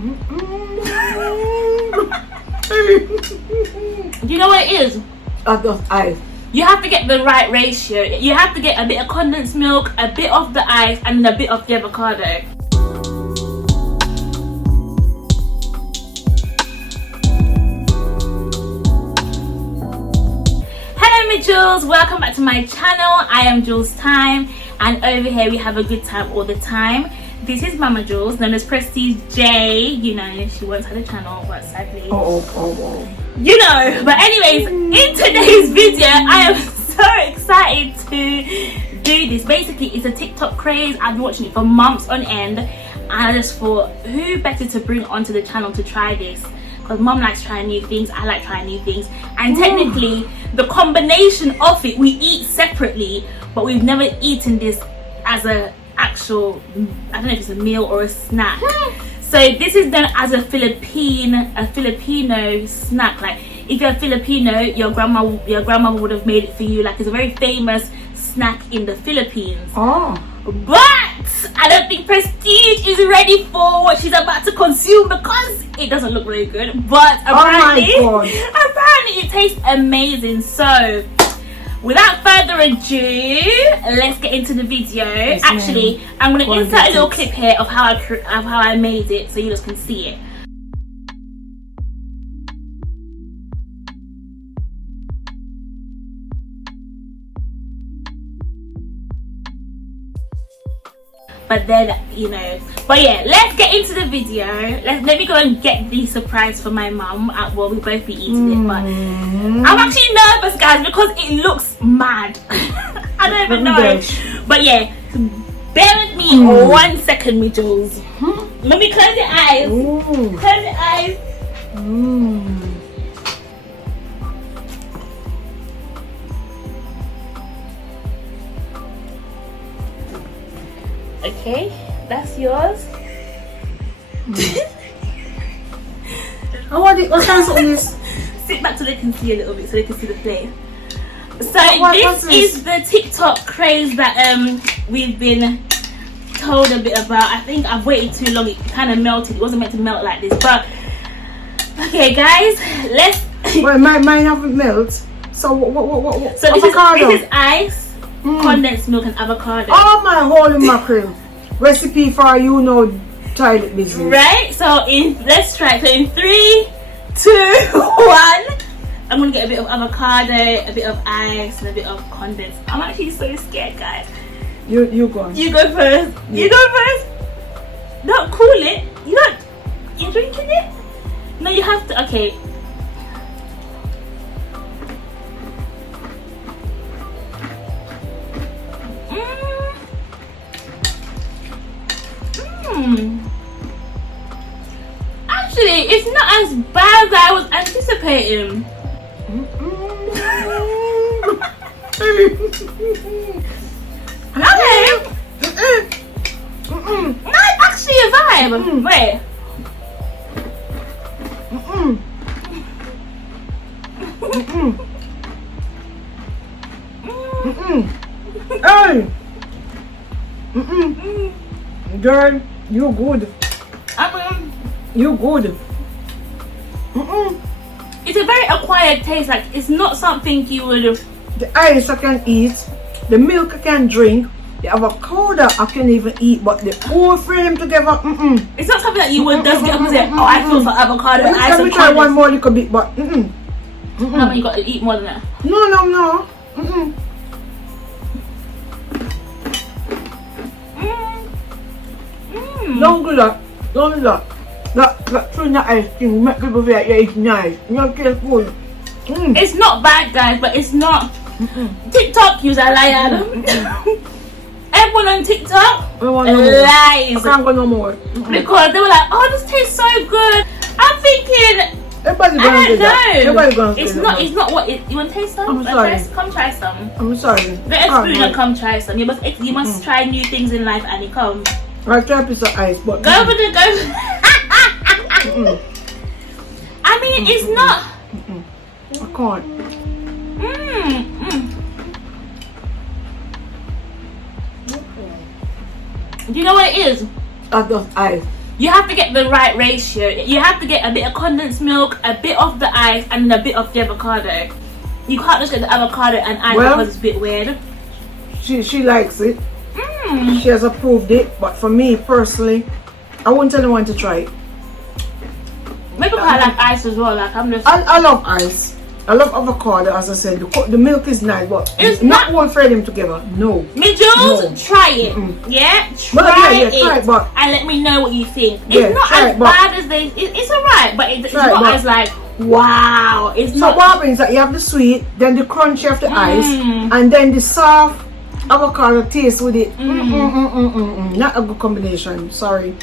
Do you know what it is? That's just ice. You have to get the right ratio. You have to get a bit of condensed milk, a bit of the ice, and then a bit of the avocado. Hello my Julsz, welcome back to my channel. I am Julsz Tymm, and over here we have a good time all the time. This is Mama Julsz, known as Prestige J. You know, she once had a channel, but sadly, you know. But anyways, in today's video, I am so excited to do this. Basically, it's a TikTok craze. I've been watching it for months on end, and I just thought, who better to bring onto the channel to try this? Because Mom likes trying new things, I like trying new things, and technically, the combination of it, we eat separately, but we've never eaten this as a actual, I don't know if it's a meal or a snack. So this is done as a Filipino snack. Like if you're Filipino, your grandma would have made it for you. Like it's a very famous snack in the Philippines. But I don't think Prestige is ready for what she's about to consume because it doesn't look very good. But apparently it tastes amazing. So without further ado, let's get into the video. Yes, actually, I'm going to insert a little clip here of how I made it so you guys can see it. But then, you know, but yeah, let's get into the video. Let me go and get the surprise for my mum. Well, we'll both be eating it, but I'm actually nervous, guys, because it looks mad. I don't even know. But yeah, bear with me 1 second, me Julsz. Let me close your eyes. Close your eyes. Okay, that's yours. What kind of this? Sit back so they can see a little bit, so they can see the plate. So this is the TikTok craze that we've been told a bit about. I think I've waited too long. It kind of melted. It wasn't meant to melt like this, but okay, guys, let's. Well, mine haven't melted. So what? So this is ice. Condensed milk and avocado. Oh my holy mackerel! Recipe for toilet business. Right. So let's try. So in 3, 2, 1. I'm gonna get a bit of avocado, a bit of ice, and a bit of condensed. I'm actually so scared, guys. You go on. You go first. Yeah. You go first. Don't cool it. You're drinking it. No, you have to. Okay. Actually, it's not as bad as I was anticipating. Okay. No, it's actually a vibe. Wait. Hey. Girl, you good. You good. It's a very acquired taste. Like it's not something you would have. The ice I can eat, the milk I can drink, the avocado I can even eat, but the whole frame together, It's not something that you would just get up and say, oh, I feel for avocado and ice. Let me try one more little bit, but No, but you got to eat more than that. No. Don't do that. That tuna ice thing make people feel like it's nice. Not just good. It's not bad, guys, but it's not. TikTok user liar. Everyone on TikTok lies. I can't go no more. Because they were like, oh, this tastes so good. I'm thinking, everybody's gonna do that. Everybody's gonna it's not what it. You want to taste some? I'm sorry. Come try some. I'm sorry. Get a spoon and come try some. You must try new things in life, and you come. I try a piece of ice, but go for the go. I mean, it's not. I can't. Do you know what it is? That's just ice. you have to get the right ratio. You have to get a bit of condensed milk, a bit of the ice, and a bit of the avocado. You can't just get the avocado and ice because it's a bit weird. She likes it. She has approved it, but for me personally, I wouldn't tell anyone to try it. Maybe because I like ice as well. Like I'm just. I love ice. I love avocado, as I said. The milk is nice, but it's not all for them together. No. Me, Julsz, try it. Yeah, try it, but and let me know what you think. It's not as bad as they. It's alright, but it's not as like wow. It's not. So what happens is that you have the sweet, then the crunchy of the ice, and then the soft avocado taste with it. Not a good combination. Sorry.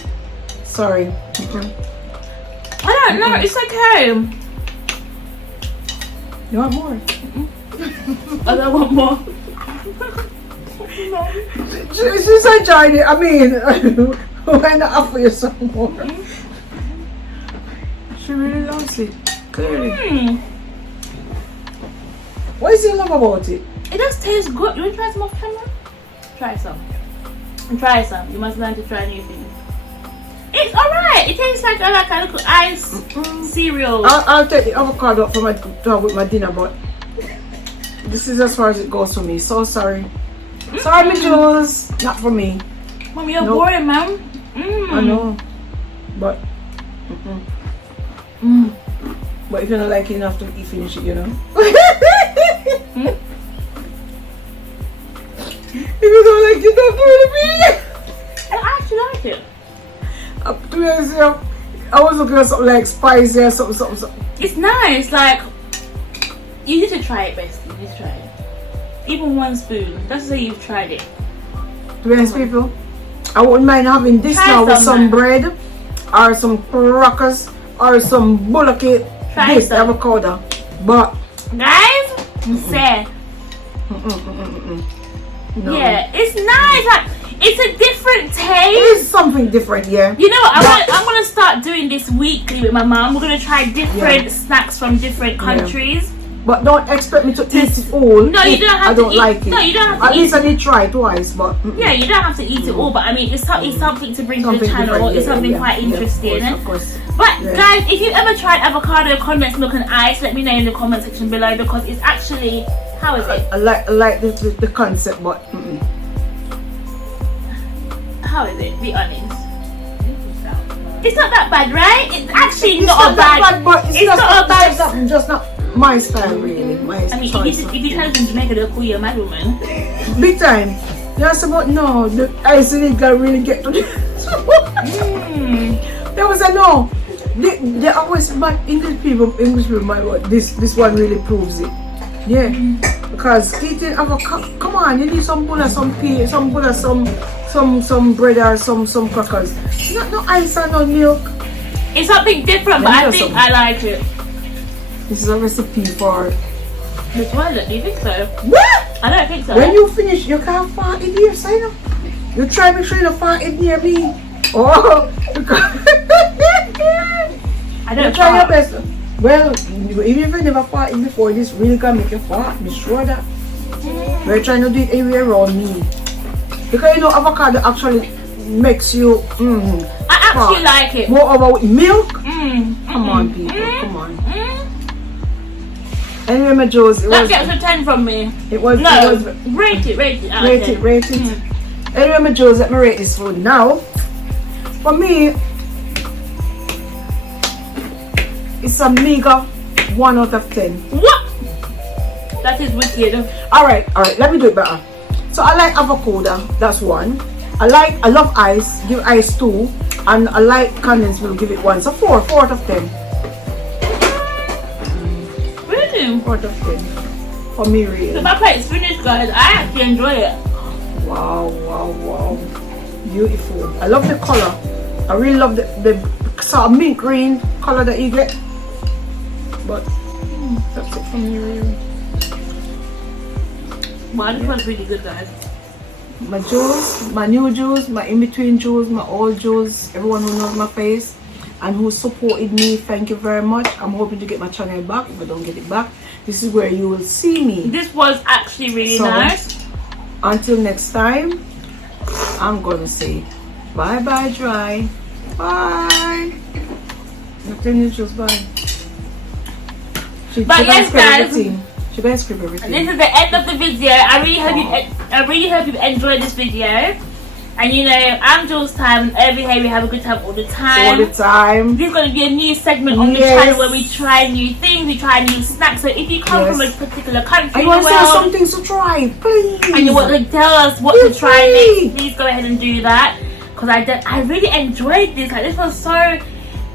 I don't know. It's okay. You want more? I don't want more. She's enjoying it. I mean, why not offer you some more? She really loves it. Clearly. What is you love about it? It does taste good. You want to try some off camera? Try some. Try some. You must learn to try new things. It's alright. It tastes like a little ice cereal. I'll take the avocado up for with my dinner, but this is as far as it goes for me. So sorry. Sorry, me Julsz. Not for me. Mom, you're boring, man. I know. But but if you don't like it enough to finish it, you know. If you don't like it, don't do it to me. I actually like it. To be honest, I was looking at something like spicy or something. It's nice. Like you need to try it, bestie. You need to try it. Even 1 spoon. That's to say you've tried it. To be honest, people, I wouldn't mind having this now with some bread or some crackers or some bullocky this avocado. But guys, say no. Yeah, it's nice. Like it's a different taste. It's something different, yeah. You know what? I'm gonna start doing this weekly with my mom. We're gonna try different snacks from different countries. But don't expect me to eat it all. No, you don't have to. I don't like it. No, you don't have to. At least I did try twice, but yeah, you don't have to eat it all. But I mean, it's something to bring to the channel. It's something quite interesting. Of course. But guys, if you ever tried avocado, condensed milk, and ice, let me know in the comment section below because it's actually how is it? I like the concept, but. How is it? Be honest. It's not that bad, right? It's actually not a bad. It's not a bad. Just not my style, really. I mean, if you try to in Jamaica, they'll call you a mad woman. Big time. Yes, but no, the ice in it can really get to this. There was a no. They always bad English people might what this one really proves it. Yeah. Because eating avocado, come on, you need some butter, some pea, some butter, some bread or some crackers. Not no ice and no milk. It's something different, but I think I like it. This is a recipe for the toilet. Do you think so? What? I don't think so. When you finish, you can't fart in here, sign up. You try make sure you don't fart in near me. Oh, I don't try your best. Well, even if you never farted before, this really can make you fart. Be sure that. We're trying to do it everywhere around me. Because you know avocado actually makes you I actually like it. Moreover with milk. Come on people, come on. Anyway, my Julsz, that gets a 10 from me. It was rate it. Rate it. Anyway, my Julsz, let me rate this food now. For me, it's a mega 1 out of 10. What? That is wicked. Alright, let me do it better. So I like avocado, that's 1. I love ice, give ice 2. And I like condensed milk, give it 1. So 4 out of 10. Really? 4 out of 10. For me, really. So my plate's finished, guys. I actually enjoy it. Wow. Beautiful. I love the color. I really love the sort of mint green color that you get. But that's it for me, really. Wow, this one's really good, guys. My Julsz, my new Julsz, my in-between Julsz, my old Julsz, everyone who knows my face and who supported me, thank you very much. I'm hoping to get my channel back. If I don't get it back, this is where you will see me. This was actually really nice. Until next time, I'm gonna say bye-bye, dry. Bye. Nothing you just bye. But yes, guys, she better script everything. this is the end of the video. I really hope you've enjoyed this video. And you know, I'm Julsz Tymm, and over here we have a good time all the time. All the time. This is going to be a new segment on the channel where we try new things, we try new snacks. So if you come from a particular country, and you want to have some things to try, please, and you want to tell us what to try next, please go ahead and do that. Because I really enjoyed this. Like, this was so.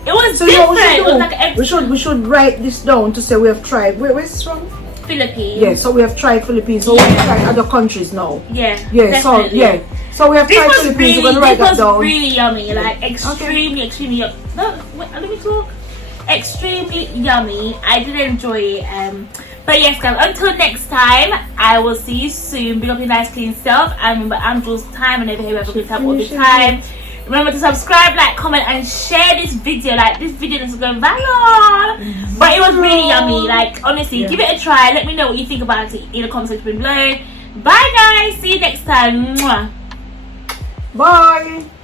It was different. You know what it was like we should write this down to say we have tried. Where's this from? Philippines. Yeah, so we have tried Philippines. So we have tried other countries now. Yeah. Definitely. So we have tried Philippines. We're gonna write that down. This was really yummy. Like extremely yummy. No, wait, let me talk. Extremely yummy. I did enjoy it. But yes, guys. Until next time, I will see you soon. Big up your nice clean self. And remember, I'm Julsz Tymm, and over here we have a good time all the time. Remember to subscribe, like, comment, and share this video. Like, this video is going viral. But it was really yummy. Like, honestly, give it a try. Let me know what you think about it in the comment section below. Bye, guys. See you next time. Mwah. Bye.